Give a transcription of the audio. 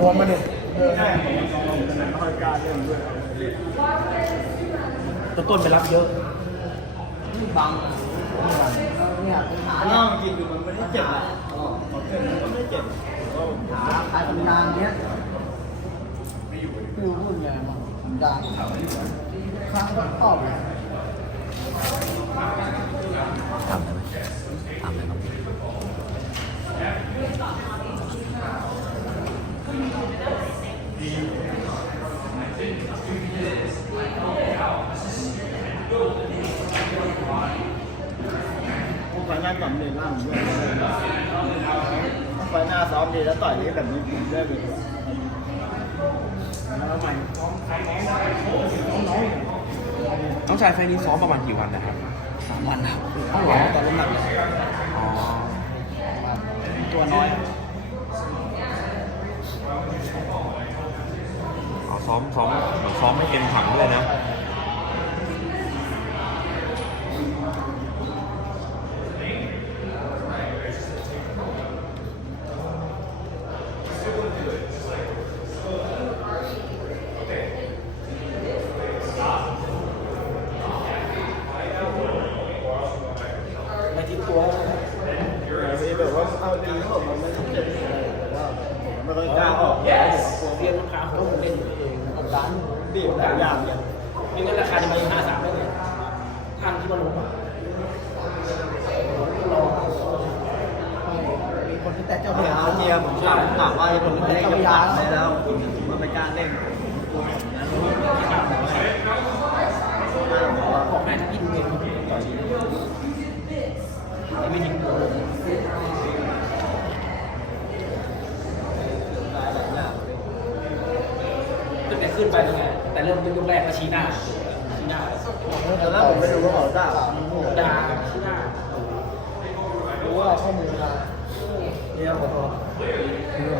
รวมมาเนี่ยใช่ผมลองเป็นไม่ค่อยกล้าเล่นด้วยต้นต้นไปรับเยอะบังเนี่ยปัญหาถ้าเนี่ยลองกินดูมันไม่ได้เจ็บอะอ๋อขอเกินมันก็ไม่ได้เจ็บก็หาขายตำนานเนี้ยไม่รู้รุ่นไงมั้งตำนานครั้งก็ชอบเลย ทำได้ไหมทำได้ครับ ต้ องไฟหน้าก่อนเดินล่างด้วยต้องไฟหน้าซ้อมดีแล้วต่อยนี้แบบนี้กินได้เลยแล้วใหม่น้องชายไฟล์นี้ซ้อมประมาณกี่วันนะครับสามวันครับอ้าวเหรอแต่น้ำหนักอ๋อตัวน้อยเอาซ้อมซ้อมซ้อมไม่เต็มถังด้วยนะ เอาจริงเขาบอกมันไม่ได้เจ็บอะไรแต่ว่าผมไม่ค่อยกล้าออกแย่ผมกลัวเรียนราคาเขาเล่นเองกดดันบีบหลายอย่างอย่างไม่งั้นราคาจะมาห้าสามได้เลยท่านที่มาลงอะมีคนที่แต่เจ้าเมียเมียผมถามถามว่าผมไม่ได้กำลังเลยแล้วมันไม่กล้าเล่นกลัวผมนะ บอกแม่ถ้าพี่ดูเองต่อยดีไม่ทิ้งตัว ตั้งแต่ขึ้นไปแล้วไงแต่เริ่มยกแรกก็ชี้หน้าชี้หน้าแต่แล้วผมไปดูว่าเขาด่าด่าชี้หน้ารู้ว่าข้อมูลมาเนี่ยผมคือ